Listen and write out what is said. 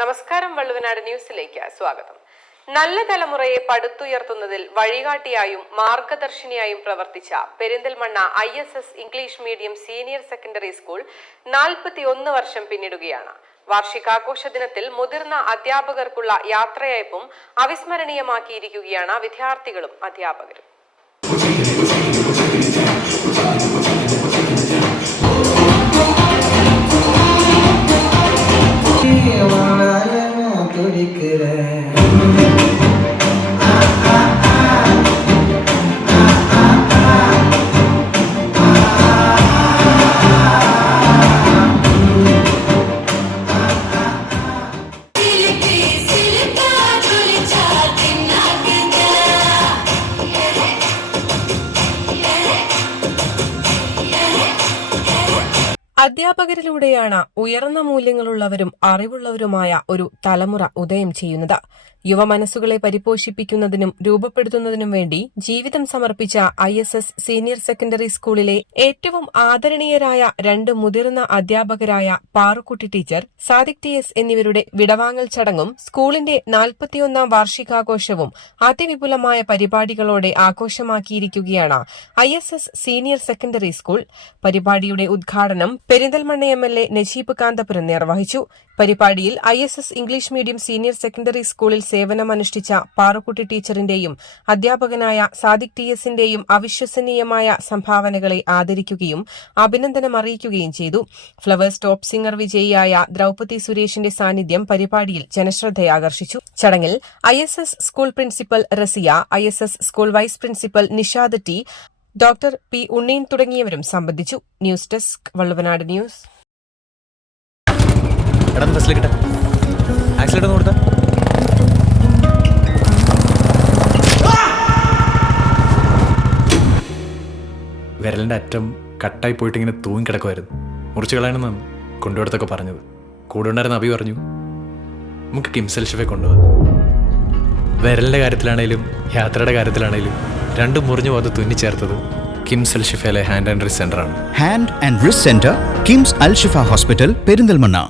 നമസ്കാരം വള്ളുവനാട് ന്യൂസിലേക്ക് സ്വാഗതം. നല്ല തലമുറയെ പടുത്തുയർത്തുന്നതിൽ വഴികാട്ടിയായും മാർഗദർശിനിയായും പ്രവർത്തിച്ച Perinthalmanna I S S English medium senior secondary school നാൽപ്പത്തിയൊന്ന് വർഷം പിന്നിടുകയാണ്. വാർഷികാഘോഷ ദിനത്തിൽ മുതിർന്ന അധ്യാപകർക്കുള്ള യാത്രയയപ്പും അവിസ്മരണീയമാക്കിയിരിക്കുകയാണ് വിദ്യാർത്ഥികളും അധ്യാപകരും. അധ്യാപകരിലൂടെയാണ് ഉയർന്ന മൂല്യങ്ങളുള്ളവരും അറിവുള്ളവരുമായ ഒരു തലമുറ ഉദയം ചെയ്യുന്നത്. യുവമനസ്സുകളെ പരിപോഷിപ്പിക്കുന്നതിനും രൂപപ്പെടുത്തുന്നതിനും വേണ്ടി ജീവിതം സമർപ്പിച്ച ഐ സീനിയർ സെക്കൻഡറി സ്കൂളിലെ ഏറ്റവും ആദരണീയരായ രണ്ട് മുതിർന്ന അധ്യാപകരായ Parukutty teacher Sadiq T S എന്നിവരുടെ വിടവാങ്ങൽ ചടങ്ങും സ്കൂളിന്റെ നാൽപ്പത്തിയൊന്നാം വാർഷികാഘോഷവും അതിവിപുലമായ പരിപാടികളോടെ ആഘോഷമാക്കിയിരിക്കുകയാണ് ഐ സീനിയർ സെക്കൻഡറി സ്കൂൾ. പരിപാടിയുടെ ഉദ്ഘാടനം Perinthalmanna M L A Najeeb Kanthapuram നിർവഹിച്ചു. പരിപാടിയിൽ I S S English medium senior secondary സ്കൂളിൽ സേവനമനുഷ്ഠിച്ച പാറുക്കുട്ടി ടീച്ചറിന്റെയും അധ്യാപകനായ സാദിഖ് ടി എസിന്റെയും അവിശ്വസനീയമായ സംഭാവനകളെ ആദരിക്കുകയും അഭിനന്ദനം അറിയിക്കുകയും ചെയ്തു. ഫ്ലവേഴ്സ് ടോപ്പ് സിംഗർ വിജയിയായ ദ്രൗപതി സുരേഷിന്റെ സാന്നിധ്യം പരിപാടിയിൽ ജനശ്രദ്ധയാകർഷിച്ചു ചടങ്ങിൽ I S S school principal Raziya I S S school vice principal Nishad T doctor P Unneen തുടങ്ങിയവരും സംബന്ധിച്ചു. News desk Valluvanad news. എടാ ബസ്സിൽ കിട്ട ഒന്ന് കൊടുത്താ. വിരലിന്റെ അറ്റം കട്ടായി പോയിട്ട് ഇങ്ങനെ തൂങ്ങി കിടക്കുമായിരുന്നു മുറിച്ച് കളയണമെന്നാണ് കൊണ്ടുപോടത്തൊക്കെ പറഞ്ഞത്. കൂടെ ഉണ്ടായിരുന്ന അഭി പറഞ്ഞു നമുക്ക് കിംസൽ ഷെഫെ കൊണ്ടുപോകാം വിരലിന്റെ കാര്യത്തിലാണേലും യാത്രയുടെ കാര്യത്തിലാണേലും രണ്ടും മുറിഞ്ഞു പോകാതെ തുന്നിച്ചേർത്തത് കിംസൽ ഷിഫയിലെ hand and wrist സെന്ററാണ് hand and wrist centre KIMS Al Shifa hospital Perinthalmanna